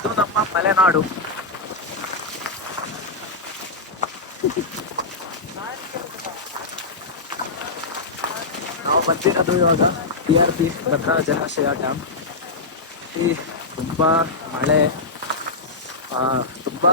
ಇದು ನಮ್ಮ ಮಲೆನಾಡು. ನಾವು ಬಂದಿರೋದು ಇವಾಗ TRP ಭದ್ರಾ ಜಲಾಶಯ ಡ್ಯಾಮ್. ಇಲ್ಲಿ ತುಂಬ ಮಳೆ, ತುಂಬ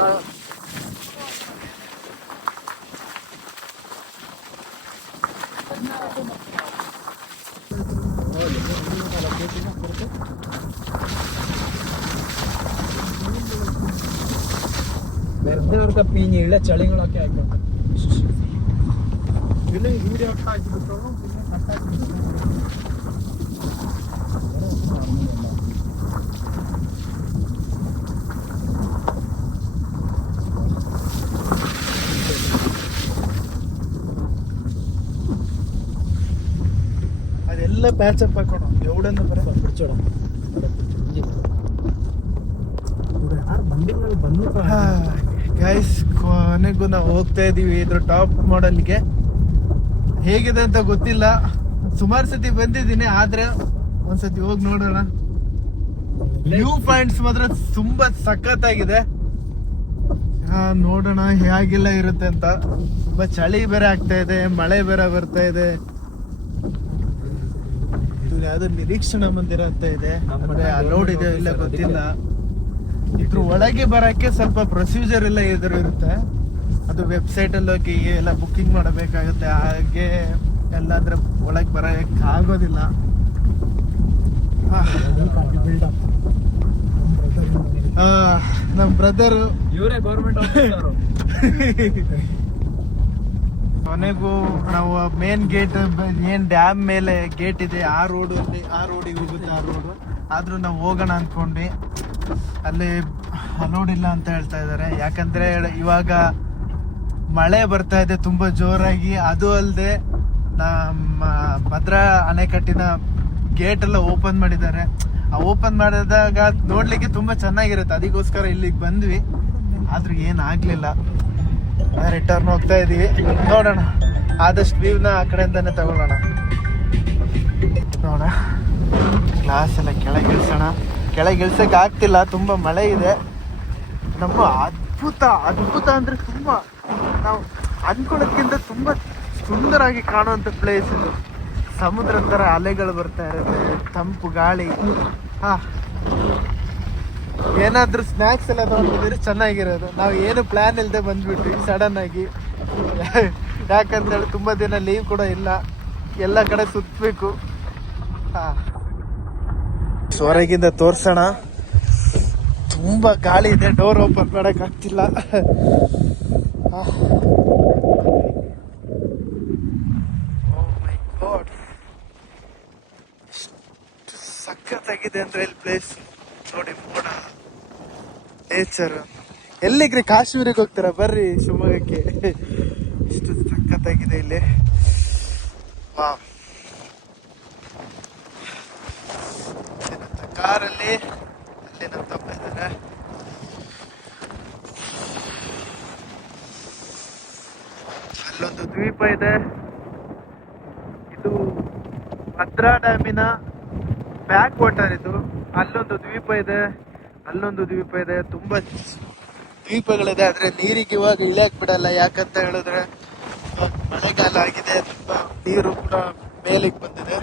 വെറുതെ അവർക്ക് പിഞ്ഞിള്ള ചളികളൊക്കെ ആയിക്കോട്ടെ. പിന്നെ വീഡിയോ ഒക്കെ ആക്കിയിട്ടുള്ളൂ. പിന്നെ ಅದೆಲ್ಲ ಪ್ಯಾಚಪ್ ಹಾಕೋಣ. ಎವಡನ್ನು ಬರ ಬಿಡ್ಸೋಣ. ಗೈಸ್, ಕೊನೆಗೂ ನಾವು ಹೋಗ್ತಾ ಇದೀವಿ ಇದ್ರ ಟಾಪ್ ಮಾಡಲ್ಗೆ. ಹೇಗಿದೆ ಅಂತ ಗೊತ್ತಿಲ್ಲ. ಸುಮಾರು ಸತಿ ಬಂದಿದ್ದೀನಿ, ಆದ್ರೆ ಒಂದ್ಸತಿ ಹೋಗಿ ನೋಡೋಣ. ವ್ಯೂ ಪಾಯಿಂಟ್ಸ್ ಮಾತ್ರ ತುಂಬಾ ಸಖತ್ತಾಗಿದೆ. ನೋಡೋಣ ಹೇಗೆಲ್ಲ ಇರುತ್ತೆ ಅಂತ. ತುಂಬಾ ಚಳಿ ಬೇರೆ ಆಗ್ತಾ ಇದೆ, ಮಳೆ ಬೇರೆ ಬರ್ತಾ ಇದೆ. ಯಾವ್ದು ನಿರೀಕ್ಷಣಾ ಮಂದಿರ ಅಂತ ಇದೆ, ಅಲೋಡ್ ಇದೆ ಇಲ್ಲ ಗೊತ್ತಿಲ್ಲ. ಇದ್ರ ಒಳಗೆ ಬರಕ್ಕೆ ಸ್ವಲ್ಪ ಪ್ರೊಸೀಜರ್ ಎಲ್ಲ ಇರುತ್ತೆ. ಅದು ವೆಬ್ಸೈಟ್ ಅಲ್ಲಿ ಹೋಗಿ ಎಲ್ಲ ಬುಕ್ಕಿಂಗ್ ಮಾಡಬೇಕಾಗುತ್ತೆ. ಹಾಗೆ ಎಲ್ಲಾಂದ್ರೆ ಒಳಗೆ ಬರಕ್ಕೆ ಆಗೋದಿಲ್ಲ. ನಮ್ ಬ್ರದರ್ ಇವರೇ ಗೌರ್ಮೆಂಟ್ ಆಫೀಸರ್. ಕೊನೆಗೂ ನಾವು ಮೇನ್ ಗೇಟ್, ಏನ್ ಡ್ಯಾಮ್ ಮೇಲೆ ಗೇಟ್ ಇದೆ ಆ ರೋಡಿಗೆ ಹೋಗುತ್ತೆ. ಆ ರೋಡ್ ಆದ್ರೂ ನಾವು ಹೋಗೋಣ ಅನ್ಕೊಂಡ್ವಿ. ಅಲ್ಲಿ ಅಲೋಡ್ ಇಲ್ಲ ಅಂತ ಹೇಳ್ತಾ ಇದ್ದಾರೆ. ಯಾಕಂದ್ರೆ ಇವಾಗ ಮಳೆ ಬರ್ತಾ ಇದೆ ತುಂಬಾ ಜೋರಾಗಿ. ಅದು ಅಲ್ಲದೆ ನಮ್ಮ ಭದ್ರಾ ಅಣೆಕಟ್ಟಿನ ಗೇಟ್ ಎಲ್ಲ ಓಪನ್ ಮಾಡಿದ್ದಾರೆ. ಆ ಓಪನ್ ಮಾಡಿದಾಗ ನೋಡ್ಲಿಕ್ಕೆ ತುಂಬಾ ಚೆನ್ನಾಗಿರುತ್ತೆ. ಅದಕ್ಕೋಸ್ಕರ ಇಲ್ಲಿಗೆ ಬಂದ್ವಿ. ಆದ್ರೂ ಏನ್ ಆಗ್ಲಿಲ್ಲ. ರಿಟರ್ನ್ ಹೋಗ್ತಾ ಇದೀವಿ. ನೋಡೋಣ, ಆದಷ್ಟು ವ್ಯೂನ ಆ ಕಡೆಯಿಂದಾನೆ ತಗೊಳ್ಳೋಣ. ನೋಡ, ಗ್ಲಾಸ್ ಎಲ್ಲ ಕೆಳಗೆ ಇಳಿಸೋಣ. ಕೆಳಗೆ ಇಳ್ಸಕ್ ಆಗ್ತಿಲ್ಲ, ತುಂಬಾ ಮಳೆ ಇದೆ. ನಮ್ಮ ಅದ್ಭುತ ಅಂದ್ರೆ ತುಂಬಾ ನಾವು ಅನ್ಕೊಳ್ಳೋದ್ಕಿಂತ ತುಂಬಾ ಸುಂದರವಾಗಿ ಕಾಣುವಂತ ಪ್ಲೇಸ್ ಇದು. ಸಮುದ್ರ ತರ ಅಲೆಗಳು ಬರ್ತಾ ಇರುತ್ತೆ, ತಂಪು ಗಾಳಿ. ಏನಾದ್ರೂ ಸ್ನಾಕ್ಸ್ ಎಲ್ಲ ತಗೊಂಡಿದ್ರೆ ಚೆನ್ನಾಗಿರೋದು. ನಾವು ಏನು ಪ್ಲಾನ್ ಇಲ್ಲದೆ ಬಂದ್ಬಿಟ್ವಿ ಸಡನ್ ಆಗಿ. ಯಾಕಂದ್ರೆ ತುಂಬಾ ದಿನ ಲೀವ್ ಕೂಡ ಇಲ್ಲ, ಎಲ್ಲ ಕಡೆ ಸುತ್ತಬೇಕು. ಹೊರಗಿಂದ ತೋರ್ಸೋಣ. ತುಂಬಾ ಗಾಳಿ ಇದೆ, ಡೋರ್ ಓಪನ್ ಮಾಡಕ್ ಆಗ್ತಿಲ್ಲ. ಸಖತ್ತಾಗಿದೆ ಅಂದ್ರೆ ಇಲ್ಲಿ ಪ್ಲೇಸ್ ನೋಡಿ. ಮೋಡ, ನೇಚರ್. ಎಲ್ಲಿಗ್ರಿ ಕಾಶ್ಮೀರಿಗೆ ಹೋಗ್ತಾರ? ಬರ್ರಿ ಶಿವಮೊಗ್ಗಕ್ಕೆ. ಇಷ್ಟು ಸಖತ್ತಾಗಿದೆ ಇಲ್ಲಿ. ಕಾರಲ್ಲಿ ಅಲ್ಲಿ ನಮ್ಮ ತಮ್ಮ ಇದ್ದಾರೆ. ಅಲ್ಲೊಂದು ದ್ವೀಪ ಇದೆ. ಇದು ಭದ್ರಾ ಡ್ಯಾಮಿನ ಬ್ಯಾಕ್ ವಾಟರ್. ಇದು ಅಲ್ಲೊಂದು ದ್ವೀಪ ಇದೆ, ಅಲ್ಲೊಂದು ದ್ವೀಪ ಇದೆ. ತುಂಬಾ ದ್ವೀಪಗಳಿದೆ. ಆದ್ರೆ ನೀರಿಗೆ ಇವಾಗ ಇಳಿಯಕ್ ಬಿಡಲ್ಲ. ಯಾಕಂತ ಹೇಳಿದ್ರೆ ಮಳೆಗಾಲ ಆಗಿದೆ, ತುಂಬಾ ನೀರು ಕೂಡ ಮೇಲಿಗೆ ಬಂದಿದೆ.